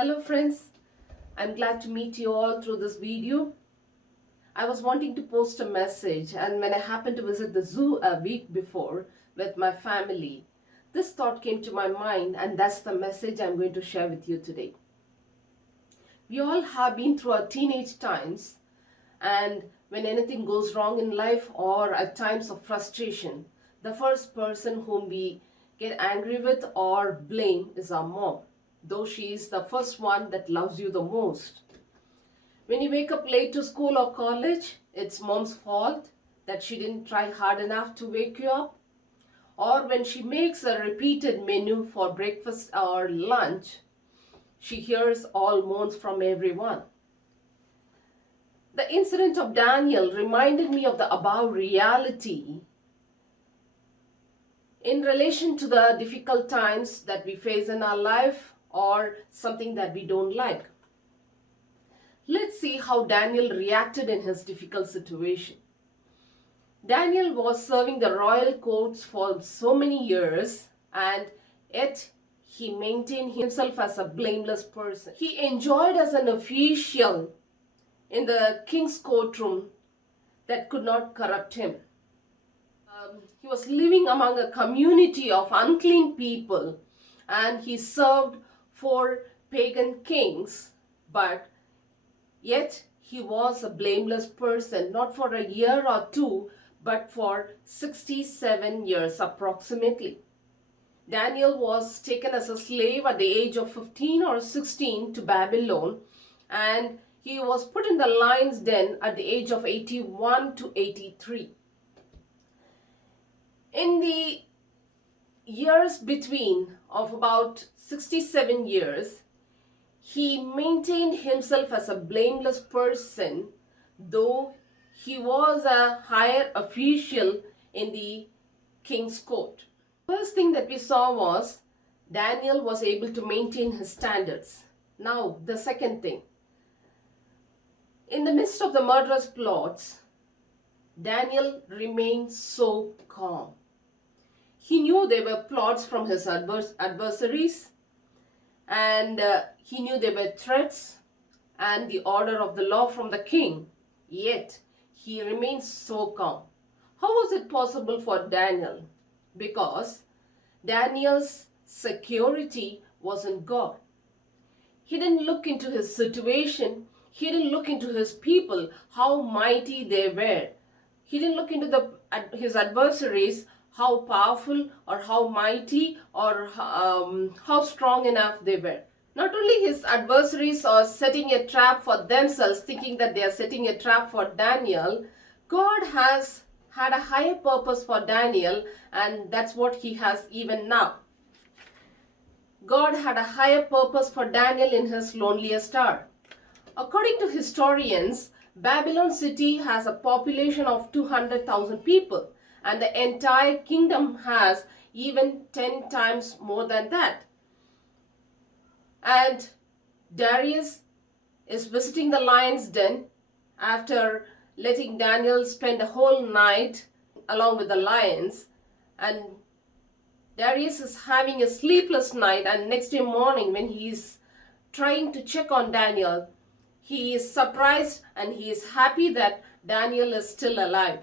Hello friends, I'm glad to meet you all through this video. I was wanting to post a message, and when I happened to visit the zoo a week before with my family, this thought came to my mind, and that's the message I'm going to share with you today. We all have been through our teenage times, and when anything goes wrong in life or at times of frustration, the first person whom we get angry with or blame is our mom, though she is the first one that loves you the most. When you wake up late to school or college, it's mom's fault that she didn't try hard enough to wake you up. Or when she makes a repeated menu for breakfast or lunch, she hears all moans from everyone. The incident of Daniel reminded me of the above reality in relation to the difficult times that we face in our life or something that we don't like. Let's see how Daniel reacted in his difficult situation. Daniel was serving the royal courts for so many years, and yet he maintained himself as a blameless person. He enjoyed as an official in the king's courtroom that could not corrupt him. He was living among a community of unclean people, and he served for pagan kings, but yet he was a blameless person, not for a year or two, but for 67 years approximately. Daniel was taken as a slave at the age of 15 or 16 to Babylon, and he was put in the lion's den at the age of 81 to 83. In the years between of about 67 years, he maintained himself as a blameless person, though he was a higher official in the king's court. First thing that we saw was Daniel was able to maintain his standards. Now, the second thing. In the midst of the murderous plots, Daniel remained so calm. He knew there were plots from his adversaries, and he knew there were threats and the order of the law from the king. Yet, he remained so calm. How was it possible for Daniel? Because Daniel's security was in God. He didn't look into his situation. He didn't look into his people, how mighty they were. He didn't look into his adversaries, how powerful or how mighty or how strong enough they were. Not only his adversaries are setting a trap for themselves, thinking that they are setting a trap for Daniel, God has had a higher purpose for Daniel, and that's what he has even now. God had a higher purpose for Daniel in his loneliest hour. According to historians, Babylon city has a population of 200,000 people, and the entire kingdom has even 10 times more than that. And Darius is visiting the lion's den after letting Daniel spend a whole night along with the lions, and Darius is having a sleepless night, and next day morning when he is trying to check on Daniel, he is surprised and he is happy that Daniel is still alive.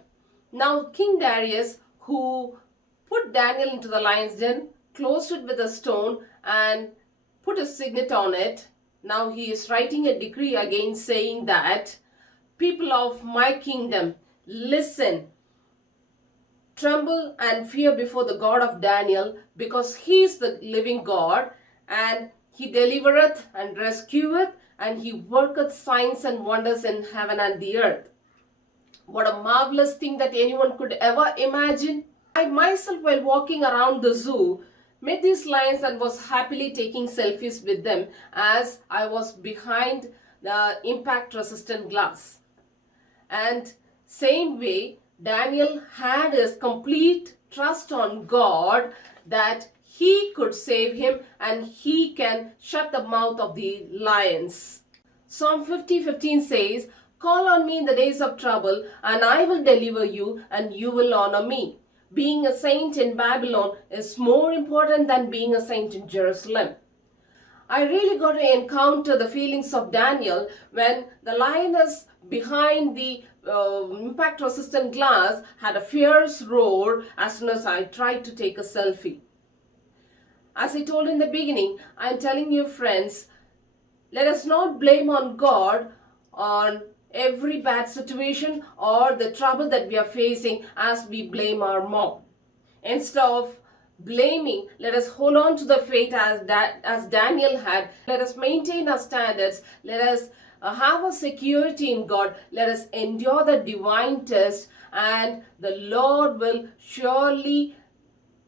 Now King Darius, who put Daniel into the lion's den, closed it with a stone and put a signet on it. Now he is writing a decree again saying that, people of my kingdom, listen, tremble and fear before the God of Daniel, because he is the living God, and he delivereth and rescueth, and he worketh signs and wonders in heaven and the earth. What a marvelous thing that anyone could ever imagine. I myself, while walking around the zoo, met these lions and was happily taking selfies with them as I was behind the impact resistant glass. And same way, Daniel had his complete trust on God that he could save him and he can shut the mouth of the lions. Psalm 50:15 says, call on me in the days of trouble, and I will deliver you, and you will honor me. Being a saint in Babylon is more important than being a saint in Jerusalem. I really got to encounter the feelings of Daniel when the lioness behind the impact resistant glass had a fierce roar as soon as I tried to take a selfie. As I told in the beginning, I am telling you, friends, let us not blame on God on every bad situation or the trouble that we are facing as we blame our mom. Instead of blaming, let us hold on to the faith as Daniel had. Let us maintain our standards. Let us have a security in God. Let us endure the divine test, and the Lord will surely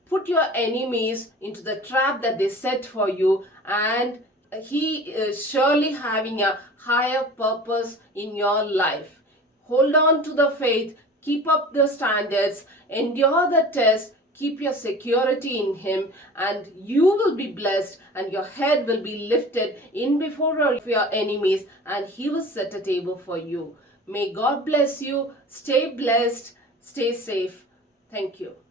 put your enemies into the trap that they set for you, and he is surely having a higher purpose in your life. Hold on to the faith, keep up the standards, endure the test, keep your security in him, and you will be blessed, and your head will be lifted in before your enemies, and he will set a table for you. May God bless you. Stay blessed, stay safe. Thank you.